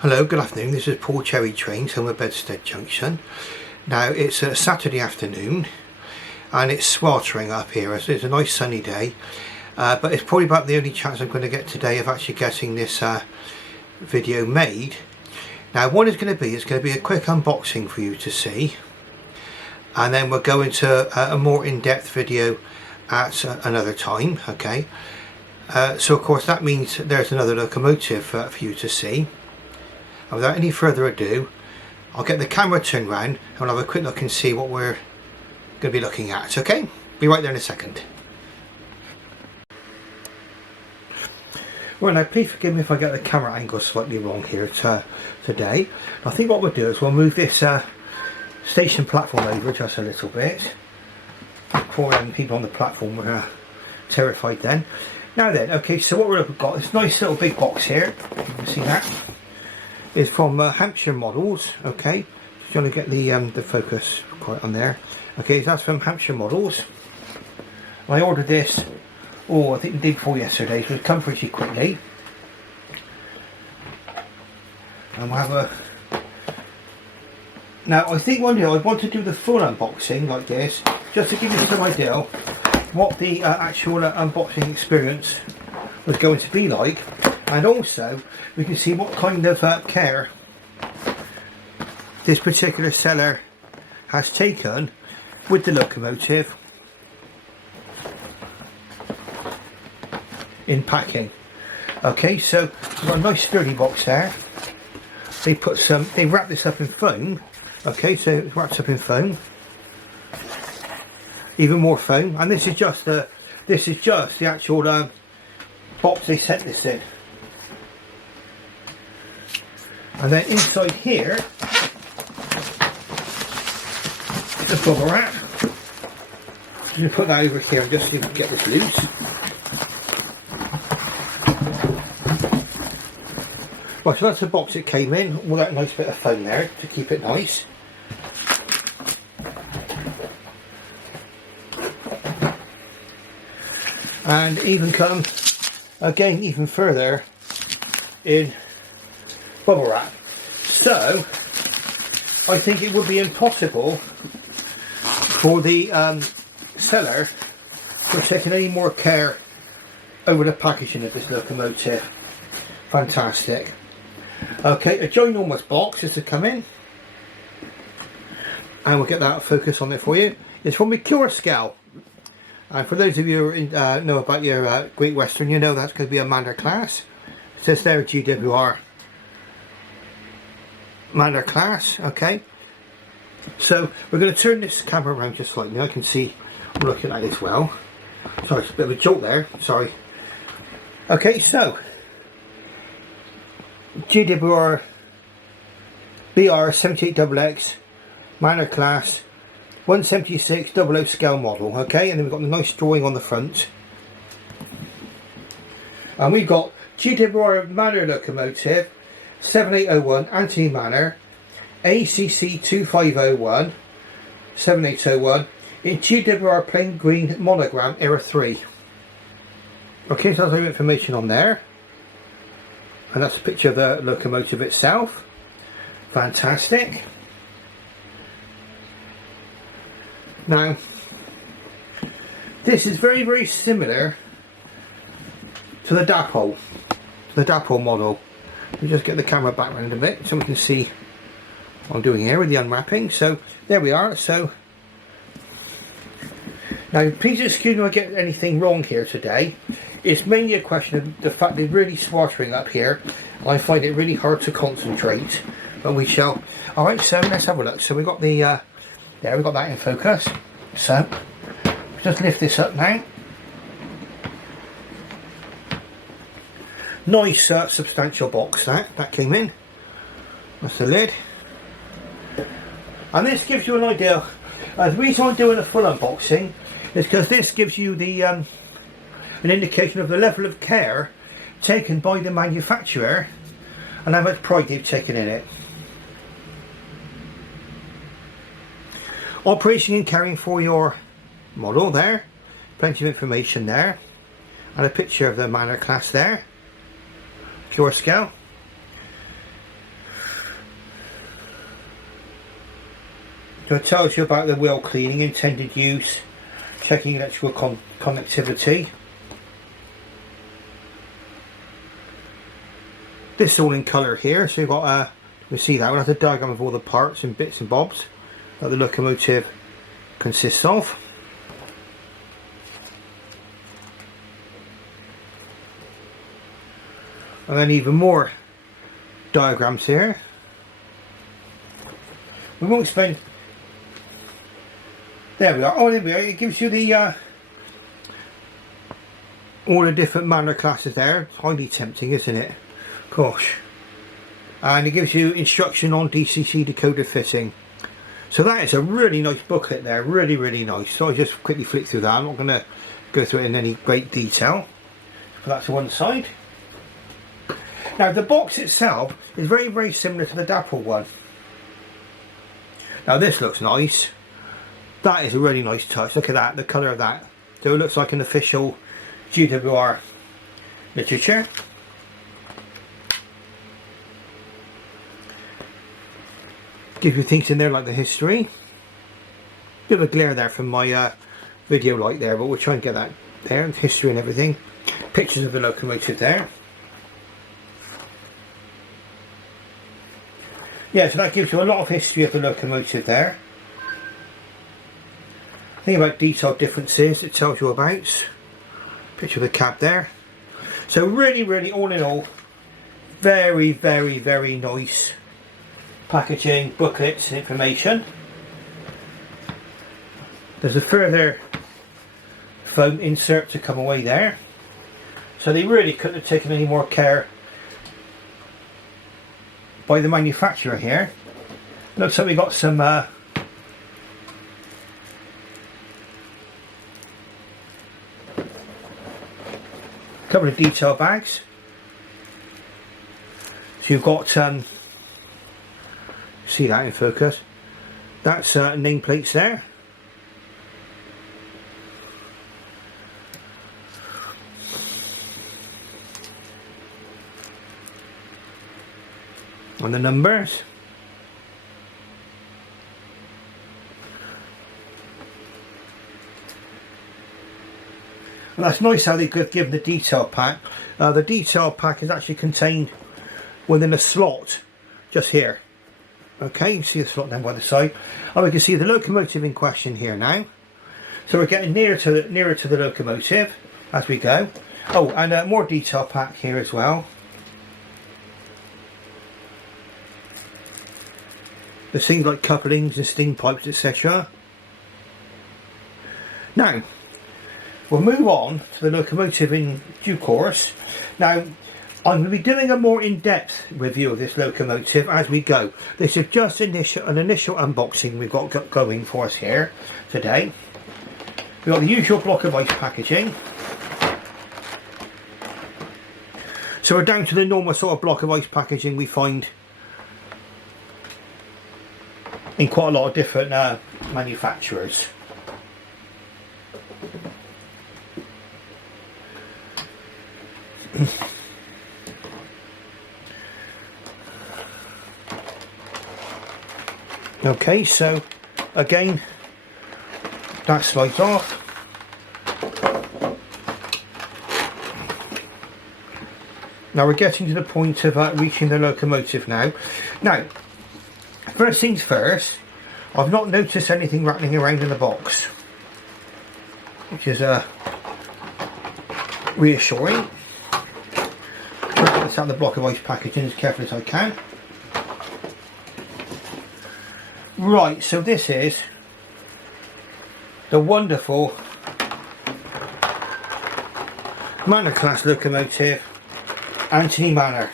Hello, good afternoon. This is Paul Cherry Trains, home at Bedstead Junction. Now it's a Saturday afternoon and it's sweltering up here. It's a nice sunny day, but it's probably about the only chance I'm going to get today of actually getting this video made. Now what it's going to be a quick unboxing for you to see, and then we'll go into a more in-depth video at another time. Okay, so of course that means there's another locomotive for you to see. And without any further ado, I'll get the camera turned round and we'll have a quick look and see what we're going to be looking at. Okay, be right there in a second. Well, now please forgive me if I get the camera angle slightly wrong here today. I think what we'll do is we'll move this station platform over just a little bit. Poor people on the platform were terrified then. Now then, okay, so what we've got, this nice little big box here, you can see that, is from Hampshire Models. Okay, just trying to get the focus quite on there. Okay, so that's from Hampshire Models. I ordered this, I think the day before yesterday, so it's come pretty quickly. And we'll have a... Now I think one day I want to do the full unboxing like this, just to give you some idea what the actual unboxing experience was going to be like. And also we can see what kind of care this particular seller has taken with the locomotive in packing. Okay, so we've got a nice sturdy box there. They wrap this up in foam. Okay, so it wraps up in foam. Even more foam, and this is just the actual box they sent this in. And then inside here, the bubble wrap. I'm going to put that over here and just so you can get this loose. Right, so that's the box it came in, with that nice bit of foam there to keep it nice. And even come, again, even further in bubble wrap. So I think it would be impossible for the seller to have taken any more care over the packaging of this locomotive. Fantastic. Okay, a ginormous box is to come in, and we'll get that focus on it for you. It's from Accurascale. And for those of you who know about your Great Western, you know that's going to be a Manor Class. It says there GWR Manor Class. Okay, so we're going to turn this camera around just slightly. I can see I'm looking at it as well. Sorry, it's a bit of a jolt there, sorry. Okay, so GWR BR78XX Manor Class 176 00 scale model. Okay, and then we've got the nice drawing on the front, and we've got GWR Manor locomotive 7801 Anthony Manor ACC 2501 7801 in GWR plain green monogram era 3. Okay, so there's information on there, and that's a picture of the locomotive itself. Fantastic. Now this is very, very similar to the dapole model. Let me just get the camera back around a bit so we can see what I'm doing here with the unwrapping. So there we are. So now please excuse me if I get anything wrong here today. It's mainly a question of the fact they're really sweltering up here. I find it really hard to concentrate, but we shall. Alright, so let's have a look. So we've got the there, we've got that in focus. So just lift this up now. Nice substantial box that came in. That's the lid, and this gives you an idea. The reason I'm doing a full unboxing is because this gives you the an indication of the level of care taken by the manufacturer and how much pride they've taken in it. Operation and carrying for your model there, plenty of information there, and a picture of the Manor Class there, Accurascale. So it tells you about the wheel cleaning, intended use, checking electrical connectivity. This is all in colour here, so you've got you see that one has a diagram of all the parts and bits and bobs that the locomotive consists of. And then even more diagrams here. We won't spend. There we are. Oh, there we are. It gives you the all the different Manor classes there. It's highly tempting, isn't it? Gosh. And it gives you instruction on DCC decoder fitting. So that is a really nice booklet there. Really, really nice. So I just quickly flick through that. I'm not going to go through it in any great detail. Put that to one side. Now the box itself is very, very similar to the Dapple one. Now this looks nice. That is a really nice touch. Look at that, the colour of that. So it looks like an official GWR literature. Give you things in there like the history. Bit of a glare there from my video light there, but we'll try and get that there, and history and everything. Pictures of the locomotive there. Yeah, so that gives you a lot of history of the locomotive there. Think about detailed differences it tells you about. Picture of the cab there. So really, really, all in all, very, very, very nice packaging, booklets and information. There's a further foam insert to come away there. So they really couldn't have taken any more care by the manufacturer here. Looks like we got some couple of detail bags. So you've got see that in focus. That's nameplates there. And the numbers. And that's nice how they could give the detail pack. The detail pack is actually contained within a slot just here. Okay, you can see the slot down by the side. And we can see the locomotive in question here now. So we're getting nearer to the locomotive as we go. Oh, and more detail pack here as well. There's things like couplings and steam pipes, etc. Now, we'll move on to the locomotive in due course. Now, I'm going to be doing a more in-depth review of this locomotive as we go. This is just an initial unboxing we've got going for us here today. We've got the usual block of ice packaging. So we're down to the normal sort of block of ice packaging we find in quite a lot of different manufacturers. Okay, so again, that slides off. Now we're getting to the point of reaching the locomotive now. Now, first things first, I've not noticed anything rattling around in the box, which is reassuring. Let's have the block of ice packaging as carefully as I can. Right, so this is the wonderful Manor Class locomotive, Anthony Manor.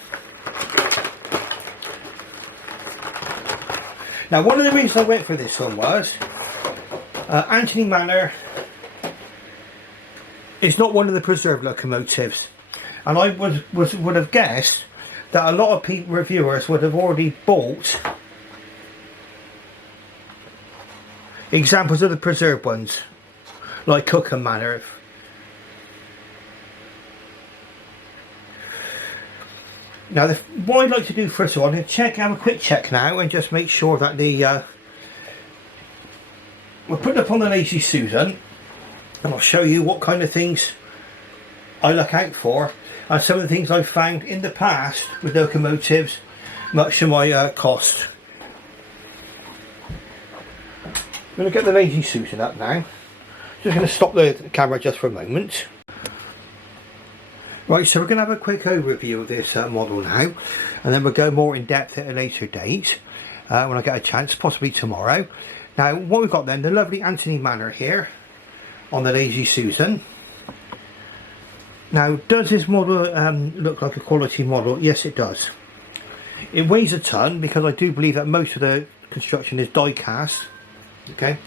Now, one of the reasons I went for this one was Anthony Manor is not one of the preserved locomotives, and I would have guessed that a lot of reviewers would have already bought examples of the preserved ones, like Cook and Manor. Now, what I'd like to do first of all, I'm going to have a quick check now and just make sure that the we'll put it up on the Lazy Susan, and I'll show you what kind of things I look out for, and some of the things I've found in the past with locomotives, much to my cost. I'm going to get the Lazy Susan up now. Just going to stop the camera just for a moment. Right, so we're going to have a quick overview of this model now, and then we'll go more in depth at a later date when I get a chance, possibly tomorrow. Now, what we've got then, the lovely Anthony Manor here on the Lazy Susan. Now, does this model look like a quality model? Yes, it does. It weighs a ton, because I do believe that most of the construction is die cast. Okay.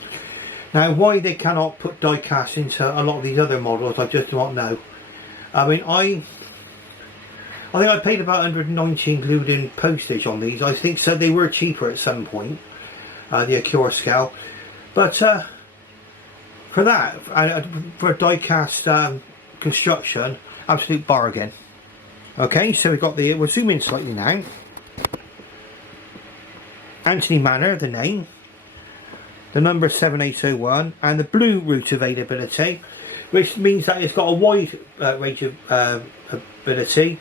Now, why they cannot put die cast into a lot of these other models, I just do not know. I mean, I think I paid about 190 including postage on these. I think so. They were cheaper at some point, the Accurascale, but for that, for a die cast construction, absolute bargain. Okay, so we've got the. We'll zoom in slightly now. Anthony Manor, the name, the number 7801, and the blue route availability, which means that it's got a wide range of ability.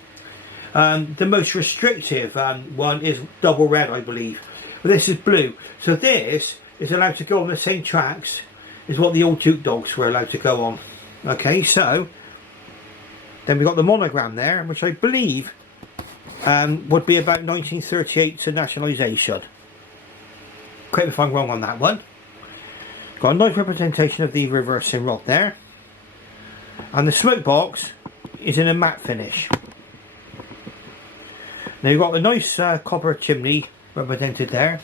The most restrictive one is double red, I believe, but this is blue. So this is allowed to go on the same tracks as what the old Duke dogs were allowed to go on. Okay, so then we've got the monogram there, which I believe would be about 1938 to nationalisation. Correct me if I'm wrong on that one. Got a nice representation of the reversing rod there. And the smoke box is in a matte finish. Now you've got the nice copper chimney represented there.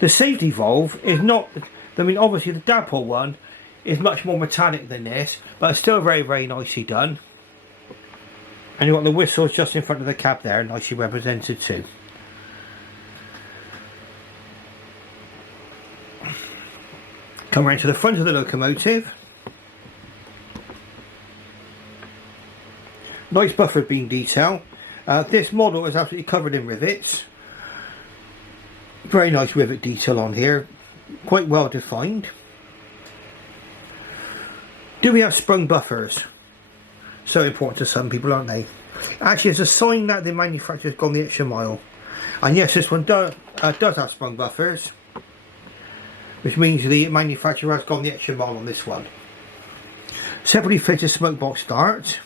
The safety valve is not, I mean obviously the Dapple one is much more metallic than this, but it's still very, very nicely done. And you've got the whistles just in front of the cab there, nicely represented too. Come around to the front of the locomotive. Nice buffered beam detail. This model is absolutely covered in rivets. Very nice rivet detail on here. Quite well defined. Do we have sprung buffers? So important to some people, aren't they? Actually, it's a sign that the manufacturer's gone the extra mile. And yes, this one does have sprung buffers, which means the manufacturer has gone the extra mile on this one. Separately fitted smoke box start.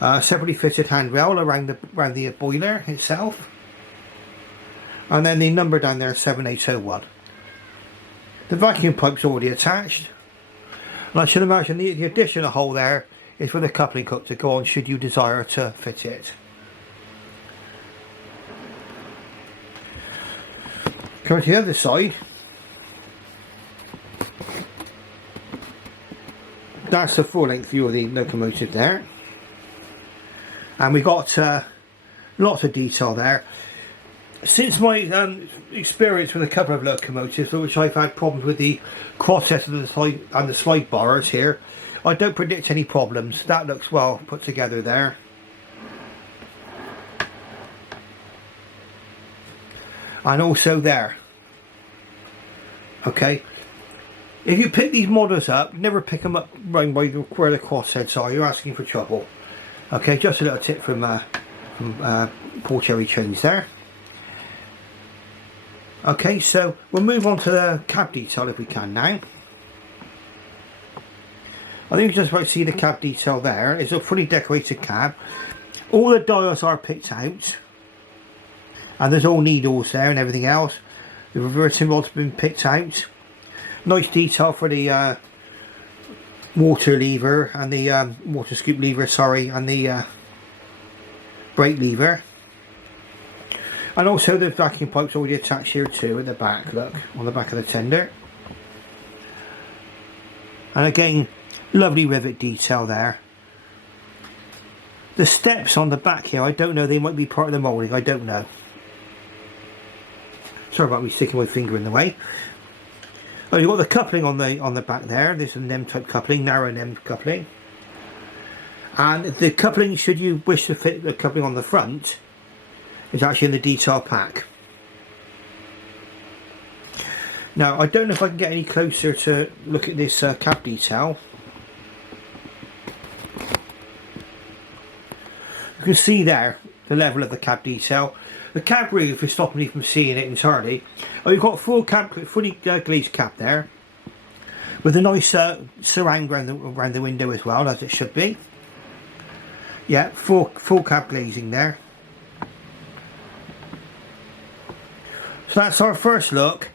Separately fitted handrail around the boiler itself, and then the number down there 7801. The vacuum pipe's already attached, and I should imagine the additional hole there is for the coupling hook to go on should you desire to fit it. Coming to the other side, that's the full length view of the locomotive there. And we've got lots of detail there. Since my experience with a couple of locomotives, for which I've had problems with the crosses and the slide bars here, I don't predict any problems. That looks well put together there. And also there. Okay. If you pick these models up, never pick them up round by where the crossheads are. You're asking for trouble. Okay, just a little tip from Paul Cherry Trains there. Okay, so we'll move on to the cab detail if we can now. I think you're just about to see the cab detail there. It's a fully decorated cab. All the dials are picked out, and there's all needles there and everything else. The reversing rod's been picked out. Nice detail for the water lever and the water scoop lever, sorry, and the brake lever. And also the vacuum pipe's already attached here too at the back, look, on the back of the tender. And again, lovely rivet detail there. The steps on the back here, I don't know, they might be part of the moulding, I don't know. Sorry about me sticking my finger in the way. Oh, you've got the coupling on the back there. This is a NEM type coupling, narrow NEM coupling. And the coupling, should you wish to fit the coupling on the front, is actually in the detail pack. Now I don't know if I can get any closer to look at this cab detail. You can see there the level of the cab detail. The cab roof is stopping me from seeing it entirely. Oh, you've got full cab, fully glazed cab there, with a nice surround around the window as well, as it should be. Yeah, full cab glazing there. So that's our first look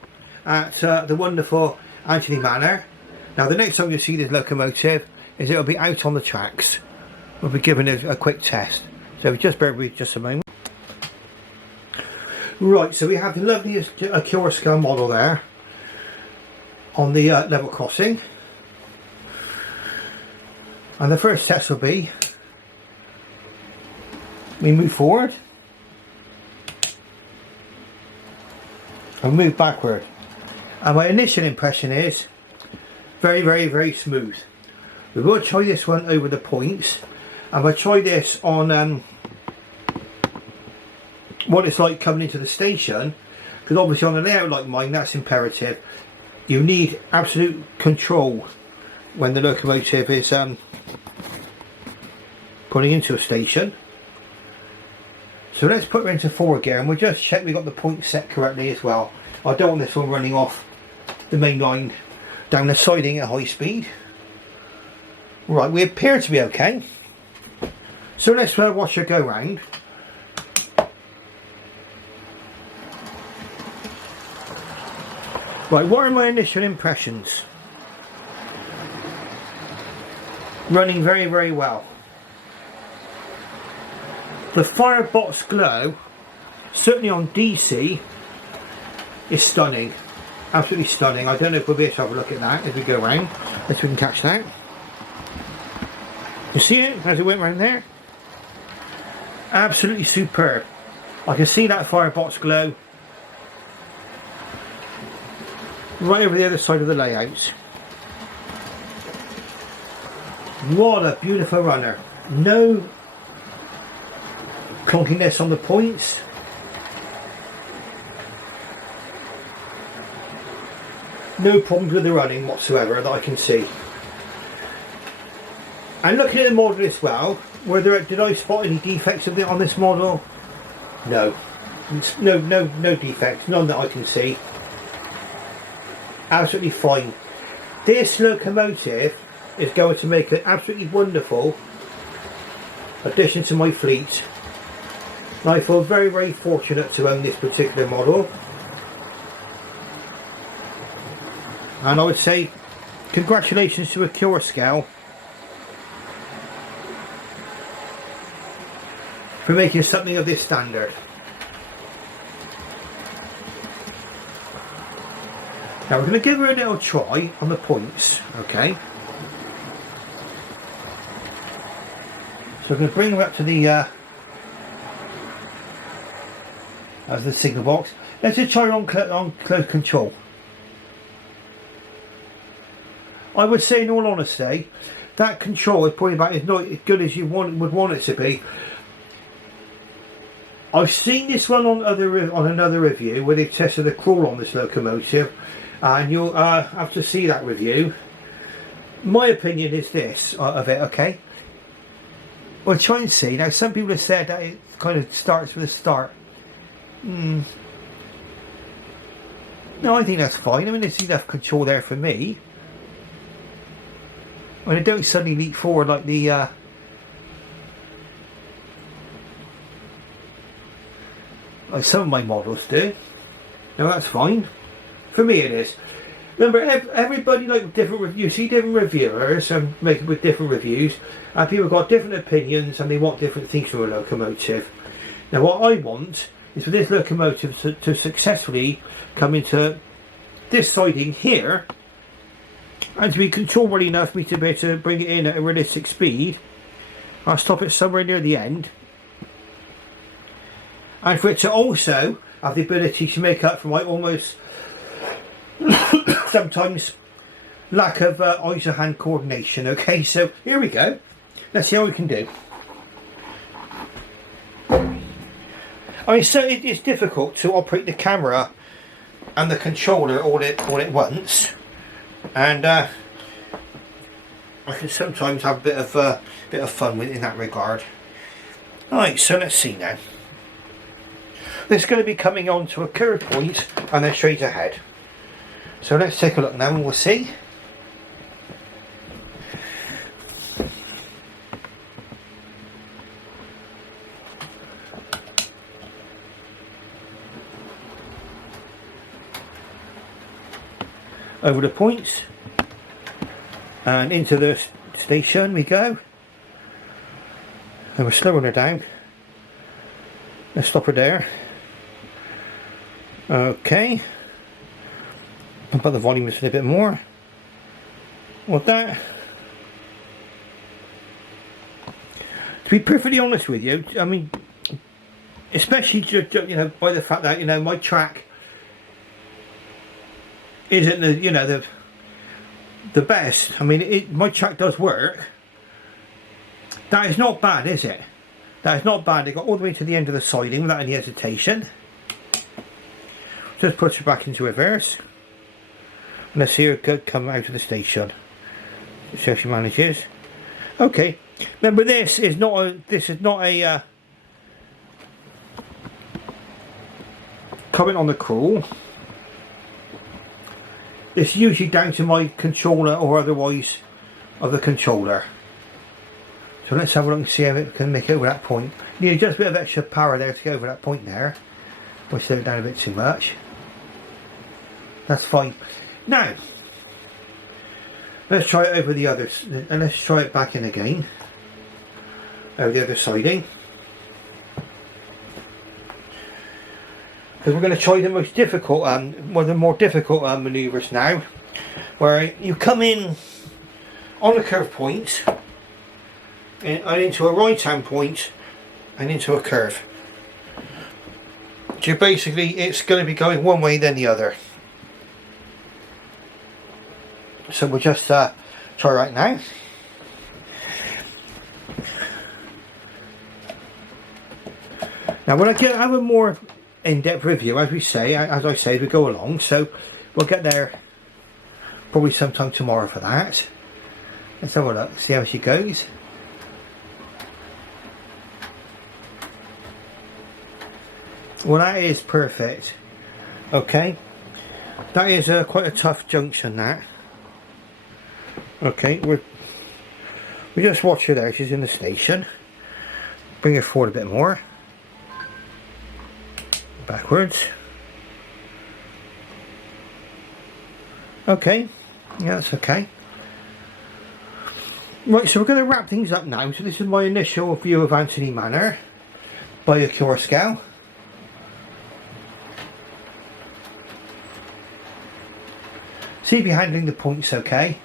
at the wonderful Anthony Manor. Now the next time you see this locomotive is it'll be out on the tracks. We'll be giving it a quick test. So just bear with me just a moment. Right, so we have the loveliest Accurascale model there on the level crossing. And the first test will be, we move forward and move backward. And my initial impression is very, very, very smooth. We will try this one over the points, and we'll try this on what it's like coming into the station, because obviously on a layout like mine, that's imperative. You need absolute control when the locomotive is putting into a station. So let's put her into forward gear, and we'll just check we got the points set correctly as well. I don't want this one running off the main line down the siding at high speed. Right, we appear to be okay. So let's watch her go round. Right, what are my initial impressions? Running very, very well. The firebox glow, certainly on DC, is stunning. Absolutely stunning. I don't know if we'll be able to have a look at that as we go round. Let's see if we can catch that. You see it as it went round there? Absolutely superb. I can see that firebox glow right over the other side of the layout. What a beautiful runner. No clunkiness on the points. No problems with the running whatsoever that I can see. And looking at the model as well, did I spot any defects on this model? No. No defects, none that I can see. Absolutely fine. This locomotive is going to make an absolutely wonderful addition to my fleet. And I feel very, very fortunate to own this particular model. And I would say congratulations to Accurascale for making something of this standard. Now we're going to give her a little try on the points, okay? So I'm going to bring her up to the signal box. Let's just try her on close control. I would say, in all honesty, that control is probably about as not as good as you would want it to be. I've seen this one on another review where they've tested the crawl on this locomotive, and you'll have to see that review. My opinion is this of it, okay? We'll try and see. Now, some people have said that it kind of starts with a start. No, I think that's fine. I mean, there's enough control there for me. I mean, I don't suddenly leap forward like the like some of my models do. No, that's fine. For me it is. Remember, everybody like different reviews. See different reviewers and making with different reviews, and people have got different opinions and they want different things from a locomotive. Now what I want is for this locomotive to successfully come into this siding here, and to be controllable enough for me to be able to bring it in at a realistic speed. I'll stop it somewhere near the end, and for it to also have the ability to make up for my almost sometimes lack of eyes or hand coordination. Okay, so here we go. Let's see how we can do. I mean, so it's difficult to operate the camera and the controller all at once, and I can sometimes have a bit of fun with it in that regard. Right, so let's see now. This is going to be coming on to a curve point and then straight ahead. So let's take a look now and we'll see. Over the points and into the station we go, and we're slowing her down. Let's stop her there. Okay, pump up the volume just a little bit more. What that? To be perfectly honest with you, I mean, especially you know, by the fact that, you know, my track isn't the, you know, the best. I mean, my track does work. That is not bad, is it? That is not bad. They got all the way to the end of the siding without any hesitation. Just push her back into reverse. And let's see her come out of the station. See how she manages. Okay. Remember, this is not a comment on the crawl. It's usually down to my controller or otherwise of the controller. So let's have a look and see how it can make it over that point. You need just a bit of extra power there to get over that point there. If I slow it down a bit too much. That's fine. Now, let's try it over the other, and let's try it back in again. Over the other siding. Because we're going to try the most difficult, one of the more difficult manoeuvres now, where you come in on a curve point and into a right hand point and into a curve. So basically it's going to be going one way then the other. So we'll just try right now. Now when I have a more in-depth review, as I say, as we go along, so we'll get there probably sometime tomorrow for that. Let's have a look, see how she goes. Well, that is perfect. Okay, that is quite a tough junction, that. Okay, we just watch her there, she's in the station. Bring her forward a bit more. Backwards. Okay, yeah, that's okay. Right, so we're going to wrap things up now. So this is my initial view of Anthony Manor by Accurascale. See if you're handling the points okay.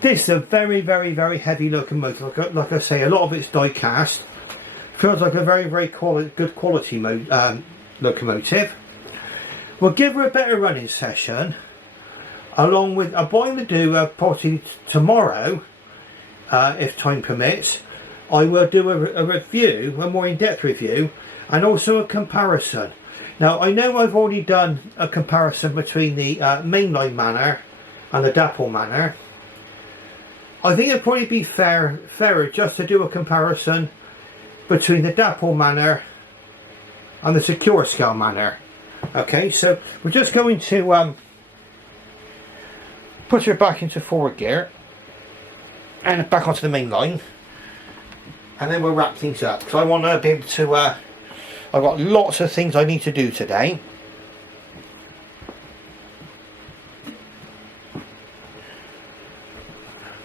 This is a very, very, very heavy locomotive. Like I say, a lot of it's die cast. Feels like a very, very good quality locomotive. We'll give her a better running session, along with I'm going to do probably tomorrow, if time permits. I will do a review, a more in-depth review, and also a comparison. Now I know I've already done a comparison between the mainline Manor and the Dapple Manor. I think it'd probably be fairer just to do a comparison between the Dapple Manor and the Accurascale Manor. Okay, so we're just going to put her back into forward gear and back onto the main line, and then we'll wrap things up. So I want to be able to I've got lots of things I need to do today.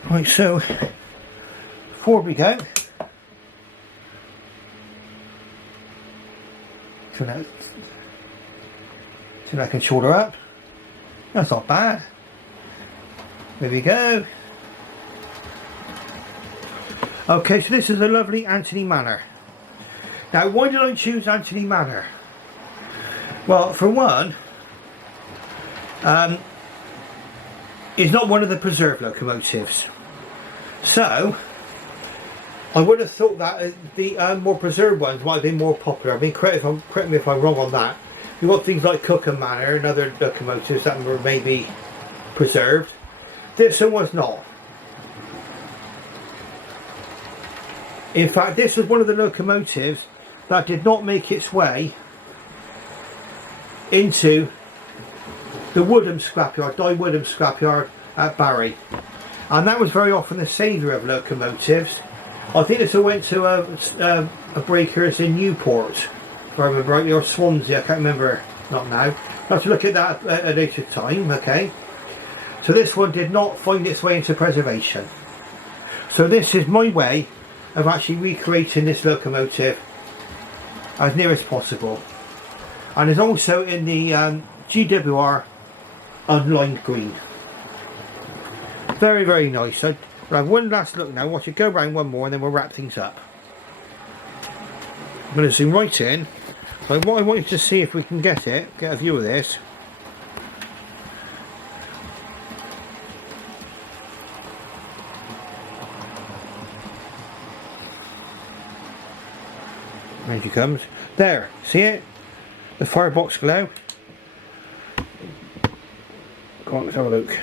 Right, so forward we go. Turn that controller up. That's not bad. There we go. Okay, so this is a lovely Anthony Manor. Now, why did I choose Anthony Manor? Well, for one, it's not one of the preserved locomotives. So, I would have thought that the more preserved ones might have been more popular. I mean, correct me if I'm wrong on that. You've got things like Cook and Manor and other locomotives that were maybe preserved. This one was not. In fact, this was one of the locomotives that did not make its way into the Woodham scrapyard, Die Woodham scrapyard at Barry. And that was very often the saviour of locomotives. I think this went to a breakers in Newport, if I remember rightly, or Swansea, I can't remember, not now. I'll have to look at that at a later time, okay. So this one did not find its way into preservation. So this is my way of actually recreating this locomotive as near as possible. And it's also in the GWR unlined green. Very, very nice. So we'll have one last look now. Watch it go round one more and then we'll wrap things up. I'm going to zoom right in. So what I want you to see, if we can get a view of this. There she comes. There, see it? The firebox glow. Go on, let's have a look.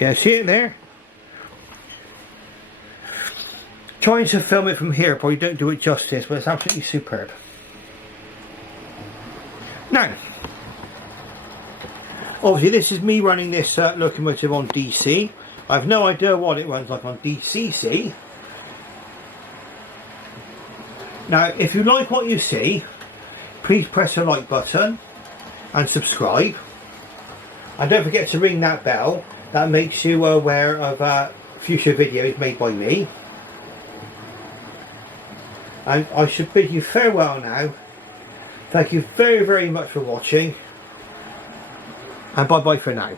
Yeah, see it there? Trying to film it from here probably don't do it justice, but it's absolutely superb. Now, obviously this is me running this locomotive on DC. I have no idea what it runs like on DCC. Now, if you like what you see, please press the like button and subscribe. And don't forget to ring that bell. That makes you aware of future videos made by me. And I should bid you farewell now. Thank you very, very much for watching. And bye-bye for now.